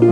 Hi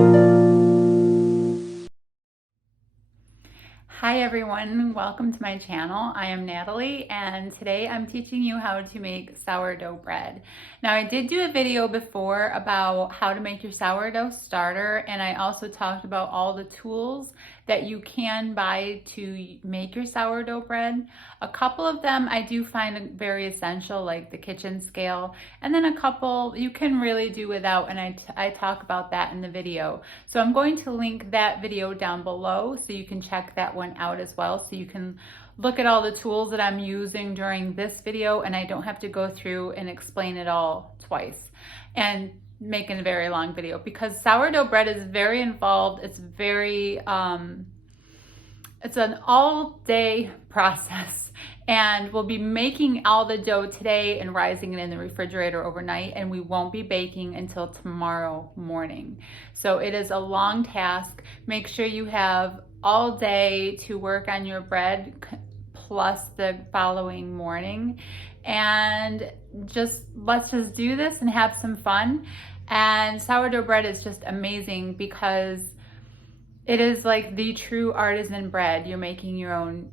everyone, welcome to my channel. I am Natalie and today I'm teaching you how to make sourdough bread. Now I did do a video before about how to make your sourdough starter, and I also talked about all the tools that you can buy to make your sourdough bread. A couple of them I do find very essential, like the kitchen scale, and then a couple you can really do without, and I talk about that in the video. So I'm going to link that video down below so you can check that one out as well, so you can look at all the tools that I'm using during this video, and I don't have to go through and explain it all twice and make a very long video, because sourdough bread is very involved. It's very it's an all-day process, and we'll be making all the dough today and rising it in the refrigerator overnight, and we won't be baking until tomorrow morning. So it is a long task. Make sure you have all day to work on your bread plus the following morning, and let's just do this and have some fun. And sourdough bread is just amazing because it is like the true artisan bread. You're making your own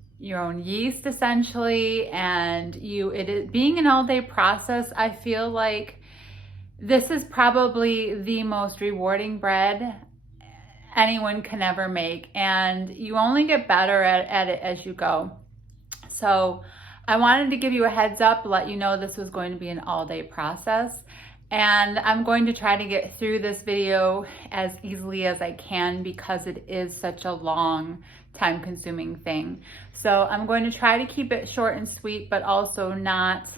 yeast essentially, and it is being an all-day process. I feel like this is probably the most rewarding bread anyone can ever make, and you only get better at it as you go. So I wanted to give you a heads up, let you know this was going to be an all-day process. And I'm going to try to get through this video as easily as I can because it is such a long, time-consuming thing. So I'm going to try to keep it short and sweet, but also not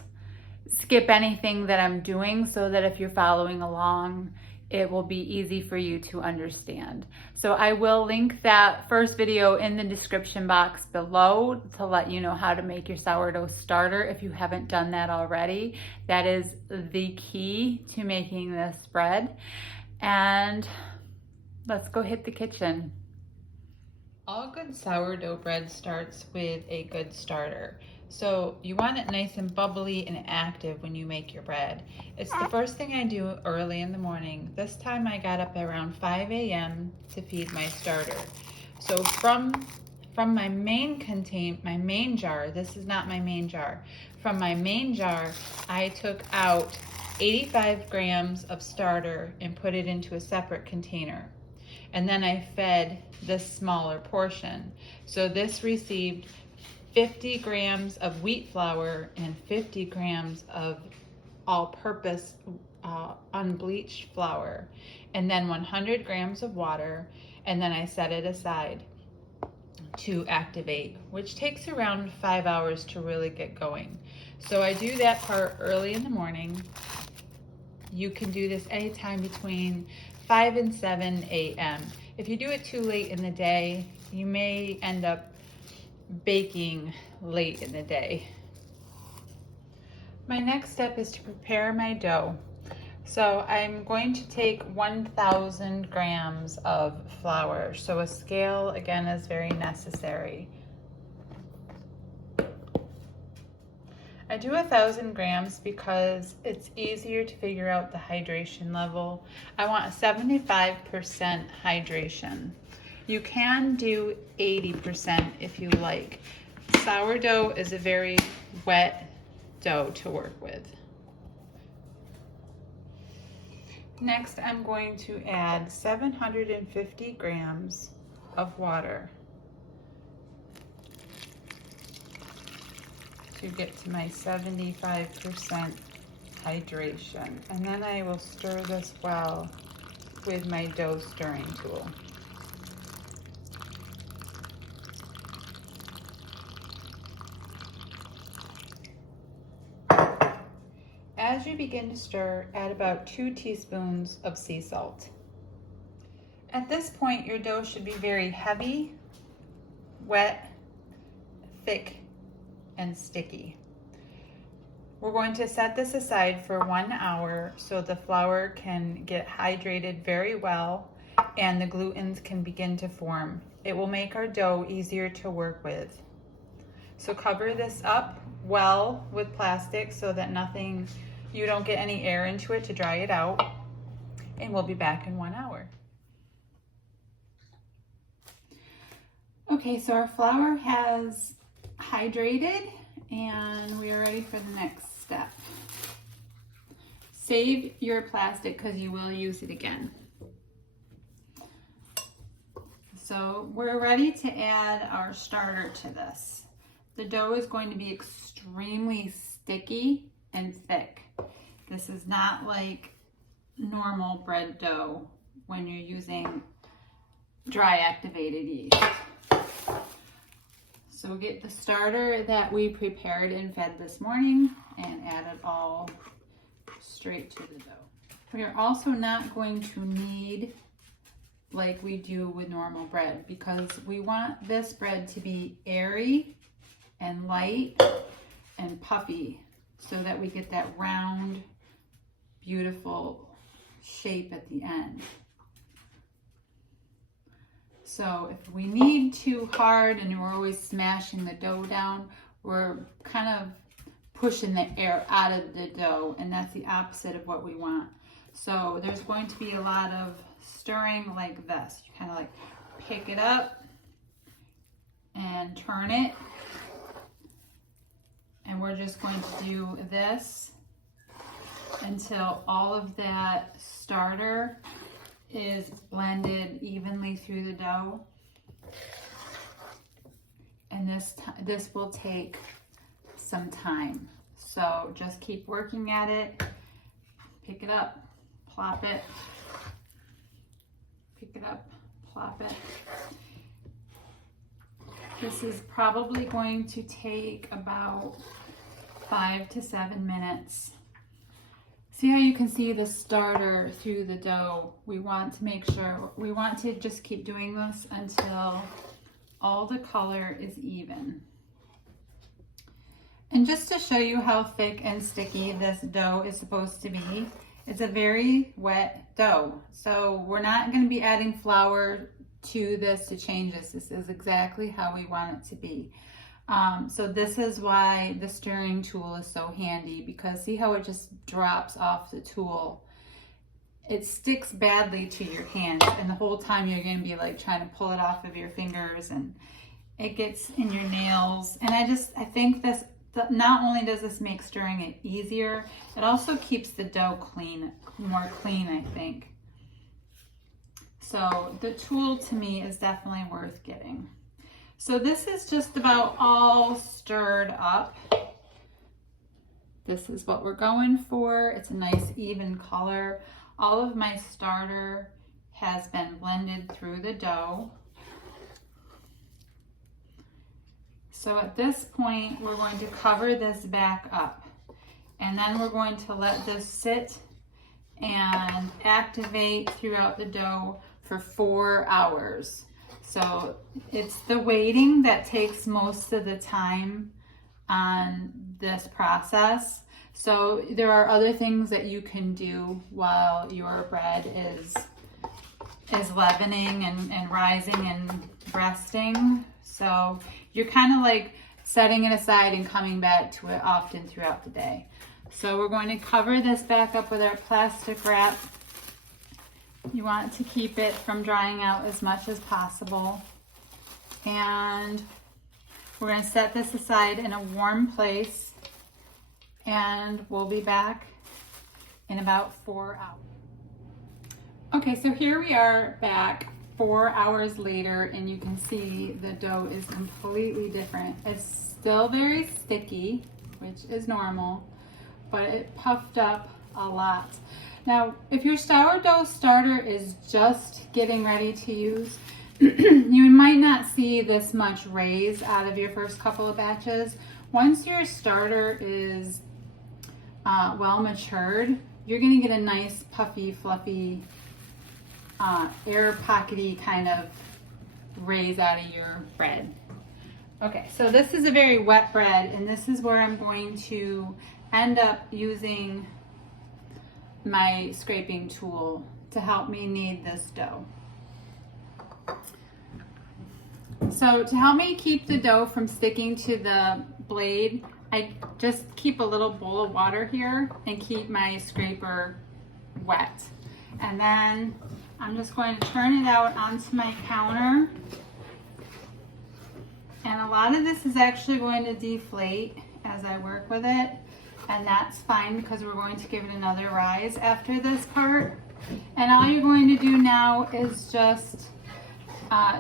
skip anything that I'm doing, so that if you're following along, it will be easy for you to understand. So I will link that first video in the description box below to let you know how to make your sourdough starter if you haven't done that already. That is the key to making this bread. And let's go hit the kitchen. All good sourdough bread starts with a good starter. So you want it nice and bubbly and active when you make your bread. It's the first thing I do early in the morning. This time I got up around 5 a.m. to feed my starter. So from my main jar, this is not my main jar. From my main jar, I took out 85 grams of starter and put it into a separate container. And then I fed this smaller portion. So this received 50 grams of wheat flour and 50 grams of all-purpose unbleached flour, and then 100 grams of water, and then I set it aside to activate, which takes around 5 hours to really get going. So I do that part early in the morning. You can do this anytime between 5 and 7 a.m. If you do it too late in the day, you may end up baking late in the day. My next step is to prepare my dough. So I'm going to take 1,000 grams of flour. So a scale again is very necessary. I do 1,000 grams because it's easier to figure out the hydration level. I want a 75% hydration. You can do 80% if you like. Sourdough is a very wet dough to work with. Next, I'm going to add 750 grams of water to get to my 75% hydration. And then I will stir this well with my dough stirring tool. As you begin to stir, add about 2 teaspoons of sea salt. At this point, your dough should be very heavy, wet, thick, and sticky. We're going to set this aside for 1 hour so the flour can get hydrated very well and the glutens can begin to form. It will make our dough easier to work with. So cover this up well with plastic so that you don't get any air into it to dry it out. And we'll be back in 1 hour. Okay, so our flour has hydrated and we are ready for the next step. Save your plastic because you will use it again. So we're ready to add our starter to this. The dough is going to be extremely sticky and thick. This is not like normal bread dough when you're using dry activated yeast. So we'll get the starter that we prepared and fed this morning and add it all straight to the dough. We are also not going to knead like we do with normal bread because we want this bread to be airy and light and puffy so that we get that round, beautiful shape at the end. So if we knead too hard and we're always smashing the dough down, we're kind of pushing the air out of the dough, and that's the opposite of what we want. So there's going to be a lot of stirring like this. You kind of like pick it up and turn it. And we're just going to do this until all of that starter is blended evenly through the dough. And this will take some time. So just keep working at it. Pick it up, plop it. Pick it up, plop it. This is probably going to take about 5 to 7 minutes. See how you can see the starter through the dough? We want to make sure, we want to just keep doing this until all the color is even. And just to show you how thick and sticky this dough is supposed to be, it's a very wet dough. So we're not going to be adding flour to this to change this. This is exactly how we want it to be. So this is why the stirring tool is so handy, because see how it just drops off the tool. It sticks badly to your hands, and the whole time you're going to be like trying to pull it off of your fingers, and it gets in your nails. And I think this, not only does this make stirring it easier, it also keeps the dough more clean, I think. So the tool to me is definitely worth getting. So this is just about all stirred up. This is what we're going for. It's a nice even color. All of my starter has been blended through the dough. So at this point, we're going to cover this back up. And then we're going to let this sit and activate throughout the dough for 4 hours. So it's the waiting that takes most of the time on this process. So there are other things that you can do while your bread is leavening and rising and resting. So you're kind of like setting it aside and coming back to it often throughout the day. So we're going to cover this back up with our plastic wrap. You want to keep it from drying out as much as possible. And we're going to set this aside in a warm place, and we'll be back in about 4 hours. Okay, so here we are back 4 hours later, and you can see the dough is completely different. It's still very sticky, which is normal, but it puffed up a lot. Now, if your sourdough starter is just getting ready to use, you might not see this much raise out of your first couple of batches. Once your starter is well matured, you're going to get a nice puffy, fluffy, air pockety kind of raise out of your bread. Okay, so this is a very wet bread, and this is where I'm going to end up using my scraping tool to help me knead this dough. So to help me keep the dough from sticking to the blade, I just keep a little bowl of water here and keep my scraper wet. And then I'm just going to turn it out onto my counter. And a lot of this is actually going to deflate as I work with it. And that's fine because we're going to give it another rise after this part. And all you're going to do now is just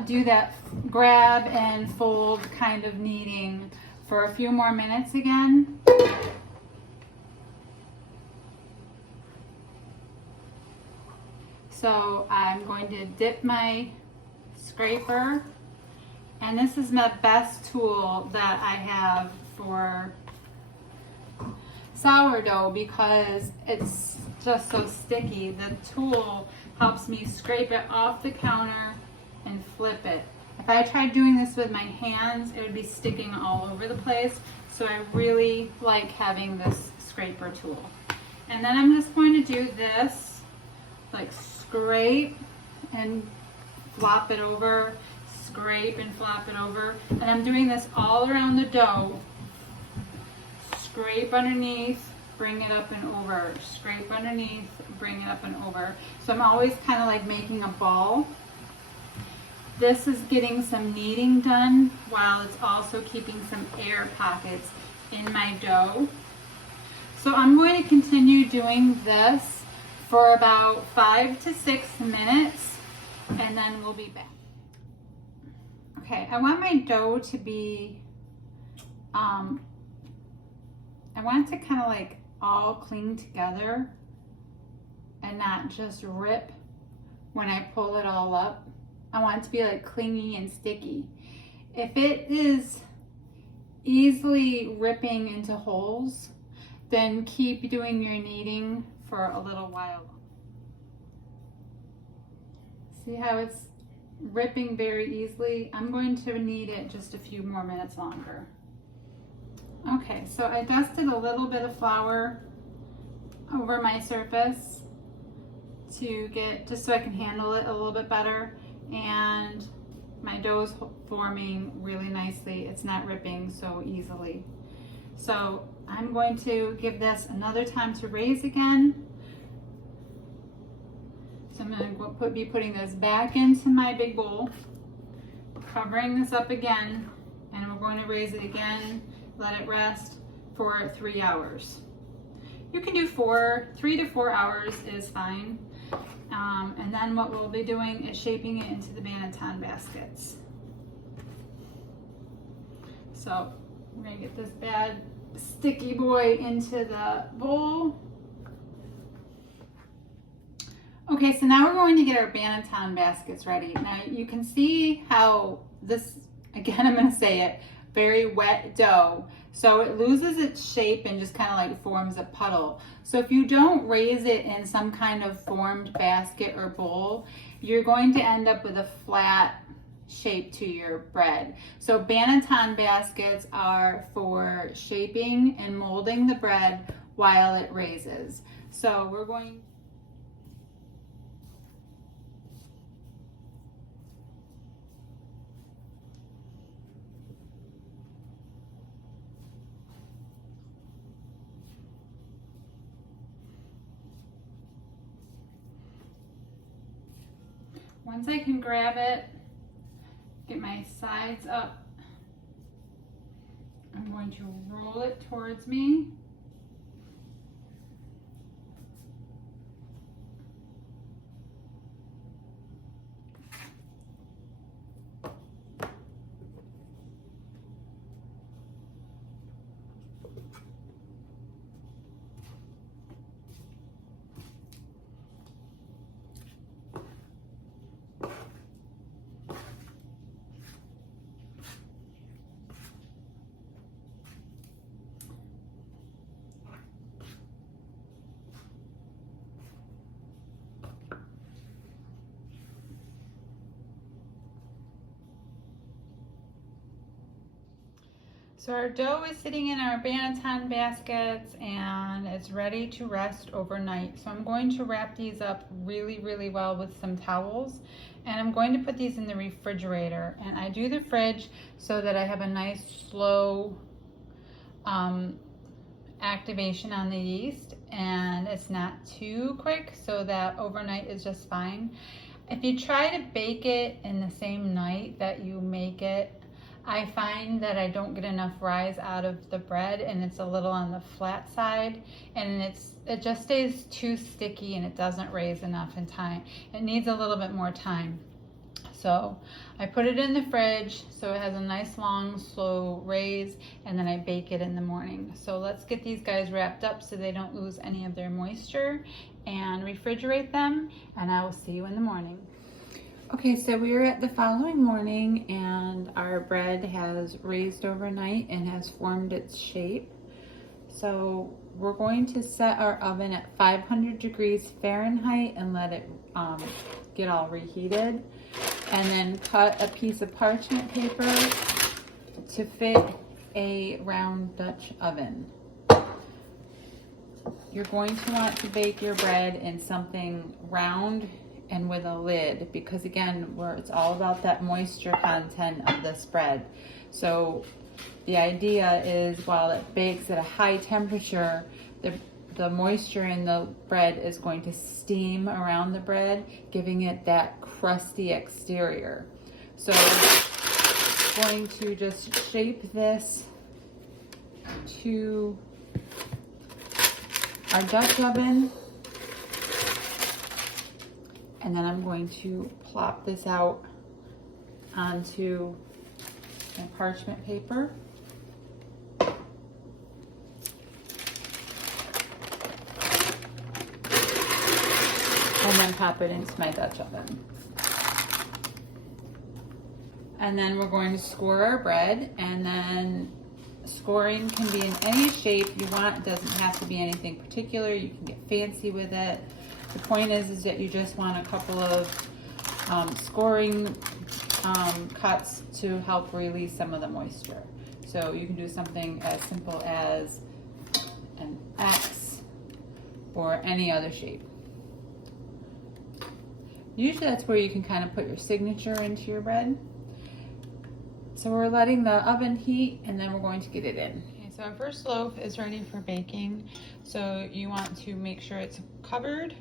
do that grab and fold kind of kneading for a few more minutes again. So I'm going to dip my scraper, and this is my best tool that I have for sourdough because it's just so sticky. The tool helps me scrape it off the counter and flip it. If I tried doing this with my hands, it would be sticking all over the place. So I really like having this scraper tool. And then I'm just going to do this, like scrape and flop it over, scrape and flop it over. And I'm doing this all around the dough. Scrape underneath, bring it up and over. Scrape underneath, bring it up and over. So I'm always kind of like making a ball. This is getting some kneading done while it's also keeping some air pockets in my dough. So I'm going to continue doing this for about 5 to 6 minutes, and then we'll be back. Okay, I want my dough to be, I want it to kind of like all cling together and not just rip when I pull it all up. I want it to be like clingy and sticky. If it is easily ripping into holes, then keep doing your kneading for a little while. See how it's ripping very easily? I'm going to knead it just a few more minutes longer. Okay, so I dusted a little bit of flour over my surface to get, just so I can handle it a little bit better. And my dough is forming really nicely. It's not ripping so easily. So I'm going to give this another time to raise again. So I'm going to be putting this back into my big bowl, covering this up again, and we're going to raise it again, let it rest for 3 hours. You can do 3 to 4 hours is fine. And then what we'll be doing is shaping it into the banneton baskets. So we're going to get this bad sticky boy into the bowl. Okay, so now we're going to get our banneton baskets ready. Now you can see how this, again, I'm going to say it, very wet dough. So it loses its shape and just kind of like forms a puddle. So if you don't raise it in some kind of formed basket or bowl, you're going to end up with a flat shape to your bread. So banneton baskets are for shaping and molding the bread while it raises. So we're going once I can grab it, get my sides up, I'm going to roll it towards me. So our dough is sitting in our banneton baskets and it's ready to rest overnight. So I'm going to wrap these up really, really well with some towels, and I'm going to put these in the refrigerator. And I do the fridge so that I have a nice slow activation on the yeast, and it's not too quick, so that overnight is just fine. If you try to bake it in the same night that you make it, I find that I don't get enough rise out of the bread, and it's a little on the flat side, and it just stays too sticky and it doesn't raise enough in time. It needs a little bit more time. So I put it in the fridge so it has a nice long slow raise, and then I bake it in the morning. So let's get these guys wrapped up so they don't lose any of their moisture, and refrigerate them, and I will see you in the morning. Okay, so we are at the following morning and our bread has raised overnight and has formed its shape. So we're going to set our oven at 500 degrees Fahrenheit and let it get all reheated. And then cut a piece of parchment paper to fit a round Dutch oven. You're going to want to bake your bread in something round and with a lid, because again, it's all about that moisture content of this bread. So the idea is while it bakes at a high temperature, the moisture in the bread is going to steam around the bread, giving it that crusty exterior. So I'm going to just shape this to our Dutch oven, and then I'm going to plop this out onto my parchment paper. And then pop it into my Dutch oven. And then we're going to score our bread, and then scoring can be in any shape you want. It doesn't have to be anything particular. You can get fancy with it. The point is that you just want a couple of scoring cuts to help release some of the moisture. So you can do something as simple as an X or any other shape. Usually that's where you can kind of put your signature into your bread. So we're letting the oven heat, and then we're going to get it in. Okay, so our first loaf is ready for baking. So you want to make sure it's covered.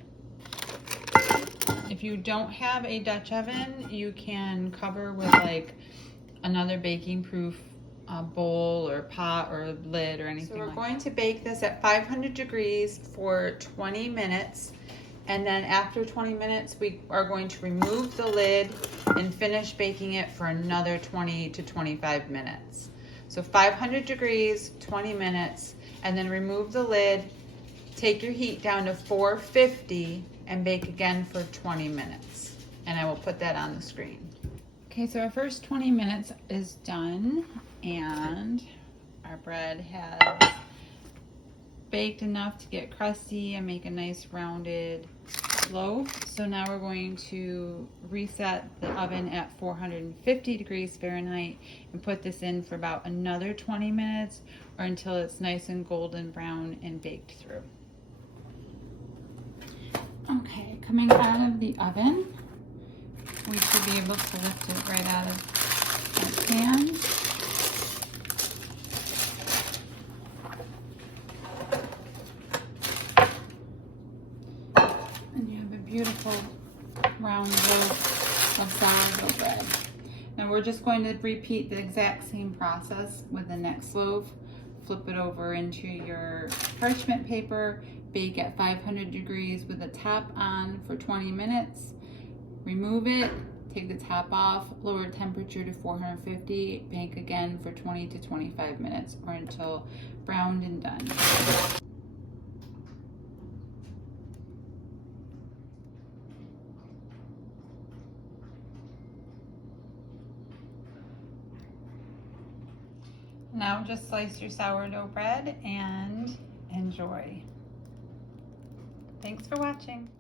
If you don't have a Dutch oven, you can cover with like another baking proof bowl or pot or lid or anything. So we're going to bake this at 500 degrees for 20 minutes. And then after 20 minutes, we are going to remove the lid and finish baking it for another 20 to 25 minutes. So 500 degrees, 20 minutes, and then remove the lid, take your heat down to 450 and bake again for 20 minutes. And I will put that on the screen. Okay, so our first 20 minutes is done, and our bread has baked enough to get crusty and make a nice rounded loaf. So now we're going to reset the oven at 450 degrees Fahrenheit and put this in for about another 20 minutes or until it's nice and golden brown and baked through. Okay, coming out of the oven, we should be able to lift it right out of the pan. Beautiful round loaf of sourdough bread. Now we're just going to repeat the exact same process with the next loaf. Flip it over into your parchment paper, bake at 500 degrees with the top on for 20 minutes, remove it, take the top off, lower temperature to 450, bake again for 20 to 25 minutes or until browned and done. Now just slice your sourdough bread and enjoy. Thanks for watching.